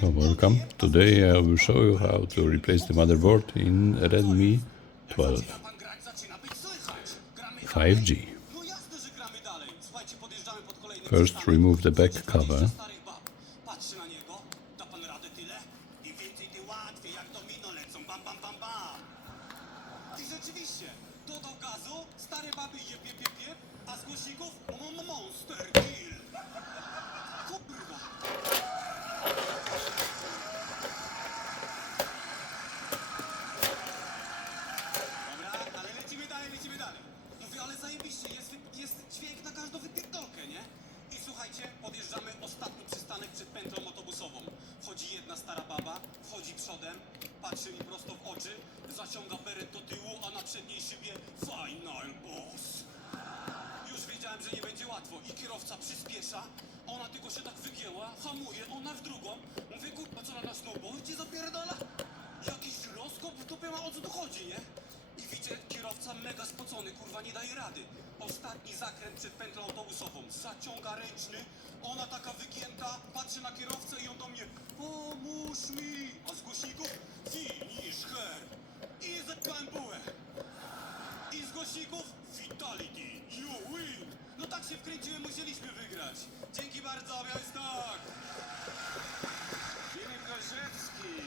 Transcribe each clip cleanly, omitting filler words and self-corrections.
So welcome. Today I will show you how to replace the motherboard in Redmi 12 5G. First remove the back cover. Patrzy na niego, da pan radę tyle? Im więcej, tym łatwiej, jak domino lecą, bam, bam, bam, bam. I rzeczywiście, dodał gazu, stare baby jeb, jeb, jeb, jeb, a z głośników Monster Kill. Kurwa. Dobra, ale lecimy dalej, lecimy dalej. Mówię, ale zajebiście, jest dźwięk na każdą wypierdolkę, nie? I słuchajcie, podjeżdżamy ostatni przystanek przed pętlą autobusową. Wchodzi jedna stara baba, wchodzi przodem, patrzy mi prosto w oczy, zaciąga beret do tyłu, a na przedniej szybie Final Boss. Już wiedziałem, że nie będzie łatwo i kierowca przyspiesza, ona tylko się tak wygięła, hamuje, ona w drugą. Mówię, kurwa, co na snowboardzie zapierdala? Jakiś żyroskop w dupie ma, o co tu chodzi, nie? I widzę, kierowca mega spocony, kurwa, nie daje rady. Ostatni zakręt przed pętlą autobusową, zaciąga ręczny, ona taka wygięta, patrzy na kierowcę i on do mnie pomóż mi, a z głośników finish her. I zacząłem bułę. I z głośników Vitality, you win. No tak się wkręciłem, musieliśmy wygrać. Dzięki bardzo, Białystok. Filip Korzecki.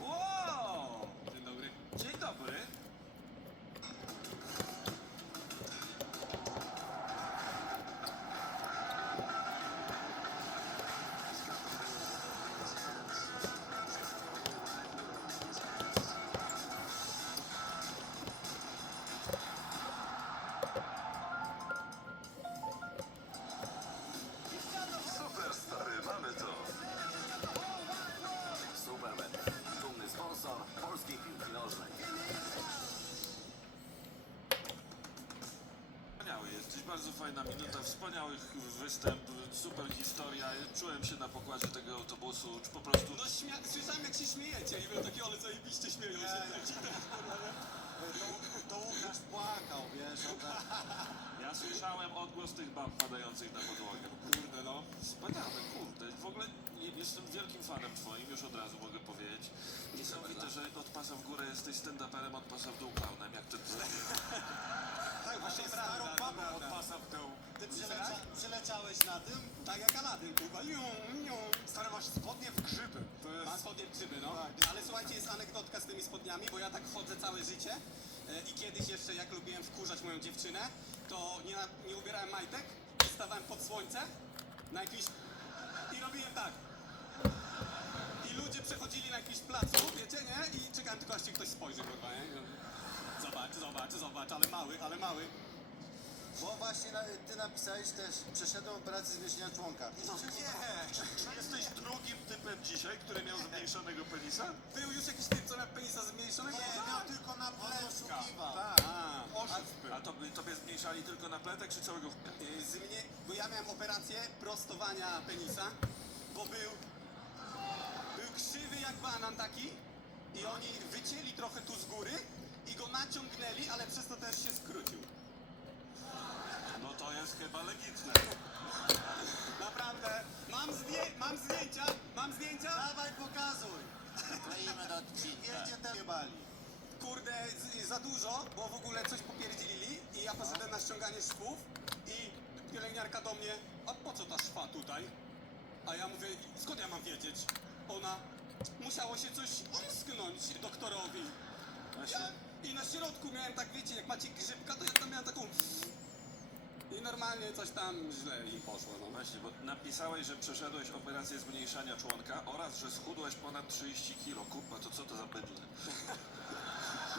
Wow! Dzień dobry. Dzień dobry. Super stary, mamy to! Superman, dumny sponsor polskiej piłki nożnej. Wspaniały jesteś, bardzo fajna minuta, wspaniały występ, super historia. Czułem się na pokładzie tego autobusu, po prostu. No słyszałem jak się śmiejecie i był taki, ale zajebiście śmieją się. To Łukasz płakał, wiesz, on tak... Ja słyszałem odgłos tych bab padających na podłogę. Kurde no. Wspaniałe, kurde. W ogóle jestem wielkim fanem twoim, już od razu mogę powiedzieć. Niesamowite, że od pasa w górę jesteś stand-uperem, od pasa w dół clownem, jak ty to Tak, właśnie starą babą od pasa w dół. Ty przyleciałeś na tym? Tak jak Aladyn, kurwa. Stary, masz spodnie w grzyby. To jest... Mam spodnie w grzyby, no. Ale słuchajcie, jest anegdotka z tymi spodniami, bo ja tak chodzę całe życie i kiedyś jeszcze jak lubiłem wkurzać moją dziewczynę, to nie ubierałem majtek i stawałem pod słońce na jakiś... i robiłem tak. I ludzie przechodzili na jakiś placu, wiecie, nie? I czekałem tylko aż ci ktoś spojrzy, kurwa, nie? Zobacz, ale mały. Bo właśnie ty napisałeś też, przeszedłem operację zmniejszenia członka. No nie! Czy jesteś drugim typem dzisiaj, który miał zmniejszonego penisa? Był już jakiś typ, co miał penisa zmniejszonego? Nie, miał tylko na pleska. A to tobie zmniejszali tylko na pletek, czy całego w... Bo ja miałem operację prostowania penisa, bo był krzywy jak banan taki i oni wycięli trochę tu z góry i go naciągnęli, ale przez to też się skrócił. No to jest chyba legitne. Naprawdę, mam zdjęcia. Dawaj, pokazuj. Kleimy do odcinka. Wiecie, te jebali. Kurde, za dużo, bo w ogóle coś popierdzili i ja poszedłem na ściąganie szwów i pielęgniarka do mnie, a po co ta szwa tutaj? A ja mówię, skąd ja mam wiedzieć? Ona, musiało się coś omsknąć doktorowi. I na środku miałem tak, wiecie, jak macie grzybka, to ja tam miałem taką... I normalnie coś tam źle i poszło, no. Właśnie, bo napisałeś, że przeszedłeś operację zmniejszania członka oraz, że schudłeś ponad 30 kilo. Kurwa, to co to za bydle?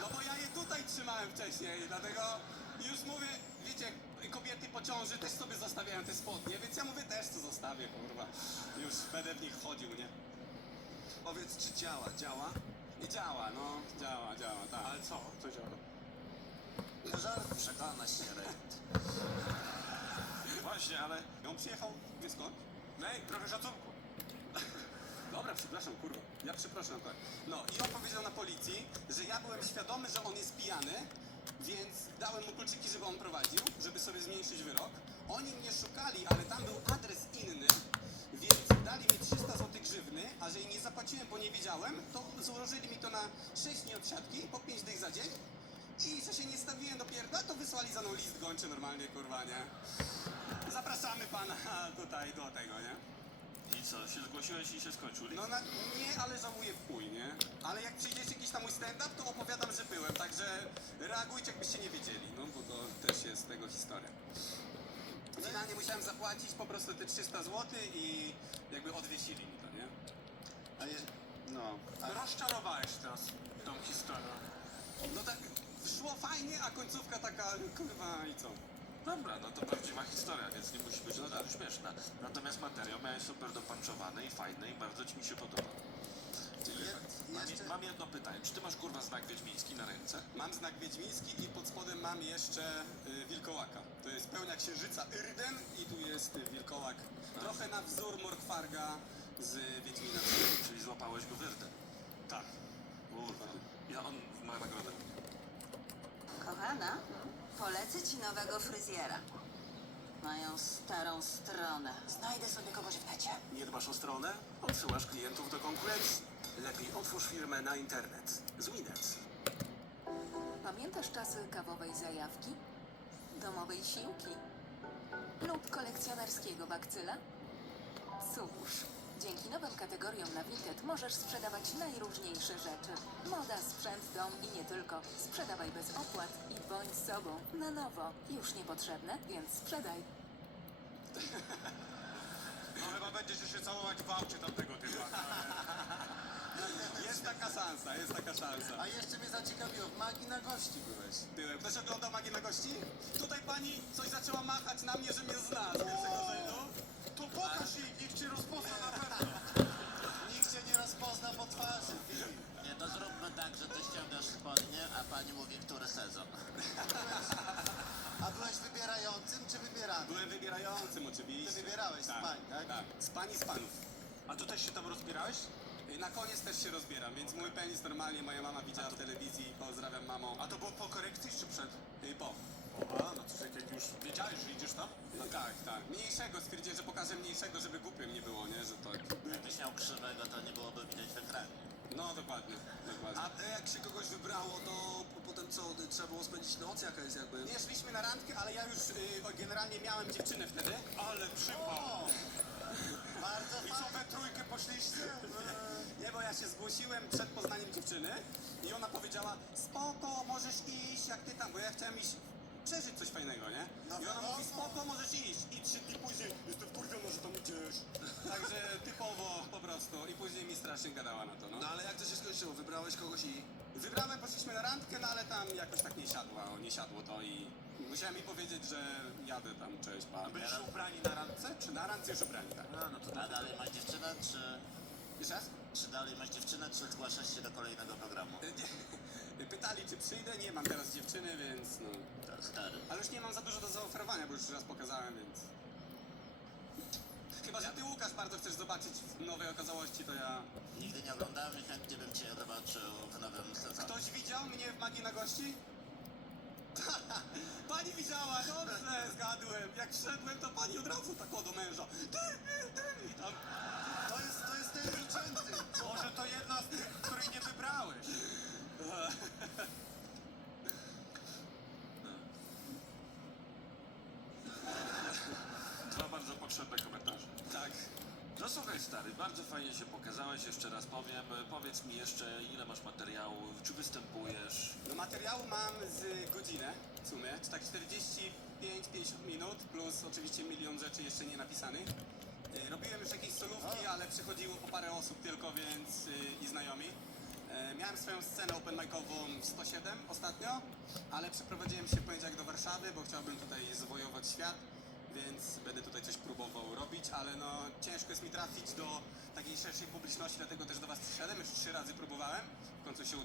No bo ja je tutaj trzymałem wcześniej, dlatego już mówię, wiecie, kobiety po ciąży też sobie zostawiają te spodnie, więc ja mówię, też to zostawię, kurwa. Już będę w nich chodził, nie? Powiedz, czy działa? Działa? I działa, no, działa, tak. Ale co? Co działa? Żart przekona się rejent. Właśnie, ale On przyjechał, wiesz skąd? Ej, trochę szacunku. Dobra, przepraszam, kurwa. Ja przepraszam, tak. No i on powiedział na policji, że ja byłem świadomy, że on jest pijany, więc dałem mu kluczyki, żeby on prowadził, żeby sobie zmniejszyć wyrok. Oni mnie szukali, ale tam był adres inny. powiedziałem, to złożyli mi to na 6 dni od siatki, po 5 dych za dzień. I że się nie stawiłem do pierda, to wysłali za mną list gończy normalnie, kurwa, nie? Zapraszamy pana tutaj do tego, nie? I co, się zgłosiłeś i się skończył? No nie, ale żałuję w chuj, nie? Ale jak przyjdziesz jakiś tam mój stand-up, to opowiadam, że byłem, także reagujcie, jakbyście nie wiedzieli, no bo to też jest tego historia. Finalnie musiałem zapłacić po prostu te 300 zł i jakby odwiesili mi to, nie? A je... No. Rozczarowałeś nas tą historią. No tak, szło fajnie, a końcówka taka, kurwa, i co? Dobra, no to prawdziwa historia, więc nie musi być od razu śmieszna. Natomiast materiał miałeś super dopanczowany i fajny i bardzo ci mi się podoba. Mam jedno pytanie. Czy ty masz kurwa znak wiedźmiński na ręce? Mam znak wiedźmiński i pod spodem mam jeszcze wilkołaka. To jest pełnia księżyca Yrden i tu jest wilkołak. Trochę na wzór Morkwarga z Wiedźmina. Czyli złapałeś go wyrdę. Tak. Kurwa. Ja on ma nagrodę. Kochana, polecę ci nowego fryzjera. Mają starą stronę. Znajdę sobie kogoś w necie. Nie dbasz o stronę? Odsyłasz klientów do konkurencji. Lepiej otwórz firmę na internet. Z Winet. Pamiętasz czasy kawowej zajawki? Domowej siłki? Lub kolekcjonerskiego bakcyla? Cóż, dzięki nowym kategoriom na Vinted możesz sprzedawać najróżniejsze rzeczy. Moda, sprzęt, dom i nie tylko. Sprzedawaj bez opłat i bądź sobą. Na nowo. Już niepotrzebne, więc sprzedaj. No chyba będziesz jeszcze całować w aucie tamtego typa. Jest taka szansa, jest taka szansa. A jeszcze mnie zaciekawiło, w Magii na gości byłeś. Byłem. Ktoś oglądał Magię na gości? Tutaj pani coś zaczęła machać na mnie, że mnie zna z pierwszego rzędu. To pokaż jej, niech cię rozpozna na pewno. Nikt cię nie rozpozna po twarzy. Nie, to zróbmy tak, że ty ściągasz spodnie, a pani mówi, który sezon. A byłeś wybierającym czy wybieranym? Byłem wybierającym oczywiście. Ty wybierałeś z pań, tak? Tak, z pani z panów. A tu też się tam rozbierałeś? Na koniec też się rozbieram, więc mój penis normalnie moja mama widziała w telewizji. Pozdrawiam mamo. A to było po korekcji czy przed? Po. A, no to jak już wiedziałeś, że idziesz tam? No tak, tak. Mniejszego stwierdziłem, że pokażę mniejszego, żeby głupiem nie było, nie? Że tak. Jakbyś miał krzywego, to nie byłoby widać w ekranie. No dokładnie, dokładnie. A jak się kogoś wybrało, to potem co? Trzeba było spędzić noc? Jaka jest jakby... Nie szliśmy na randkę, ale ja już generalnie miałem dziewczynę wtedy. Ale przypał. Bardzo I co, we trójkę poszliście? Nie, bo ja się zgłosiłem przed poznaniem dziewczyny i ona powiedziała, spoko, możesz iść, jak ty tam, bo ja chciałem iść przeżyć coś fajnego, nie? I ona mówi, spoko, możesz iść. I 3 dni później, jestem wkurwiona, że tam idziesz. Także typowo po prostu. I później mi strasznie gadała na to, no. No ale jak to się skończyło? Wybrałeś kogoś i... Wybrałem, poszliśmy na randkę, no ale tam jakoś tak nie siadło to i musiałem jej powiedzieć, że jadę tam, cześć, pa. Byliście ubrani na randce? Czy na randce już ubrani, tak? A, no to A dalej masz dziewczynę, Jeszcze raz? czy dalej masz dziewczynę, czy zgłaszasz się do kolejnego programu? Nie. Pytali, czy przyjdę, nie mam teraz dziewczyny, więc no. Tak, stary. Ale już nie mam za dużo do zaoferowania, bo już raz pokazałem, więc... Chyba, że ty, Łukasz, bardzo chcesz zobaczyć w nowej okazałości, to ja... Nigdy nie oglądałem i chętnie bym cię zobaczył w nowym sezonie. Ktoś widział mnie w Magii na gości? Pani widziała, dobrze, zgadłem. Jak wszedłem, to pani od razu tak o do męża. I tam... To jest ten liczący. może to jedna z tych, której nie wybrałeś. Dwa bardzo potrzebne komentarze. Tak. No słuchaj stary, bardzo fajnie się pokazałeś, jeszcze raz powiem. Powiedz mi jeszcze, ile masz materiału, czy występujesz? No materiału mam z godzinę w sumie, czy tak 45-50 minut, plus oczywiście milion rzeczy jeszcze nie napisanych. Robiłem już jakieś solówki, ale przychodziło po parę osób tylko, więc i znajomi. Miałem swoją scenę open micową w 107 ostatnio, ale przeprowadziłem się w poniedziałek do Warszawy, bo chciałbym tutaj zwojować świat, więc będę tutaj coś próbował robić, ale no ciężko jest mi trafić do takiej szerszej publiczności, dlatego też do was przyszedłem, już 3 razy próbowałem, w końcu się udało.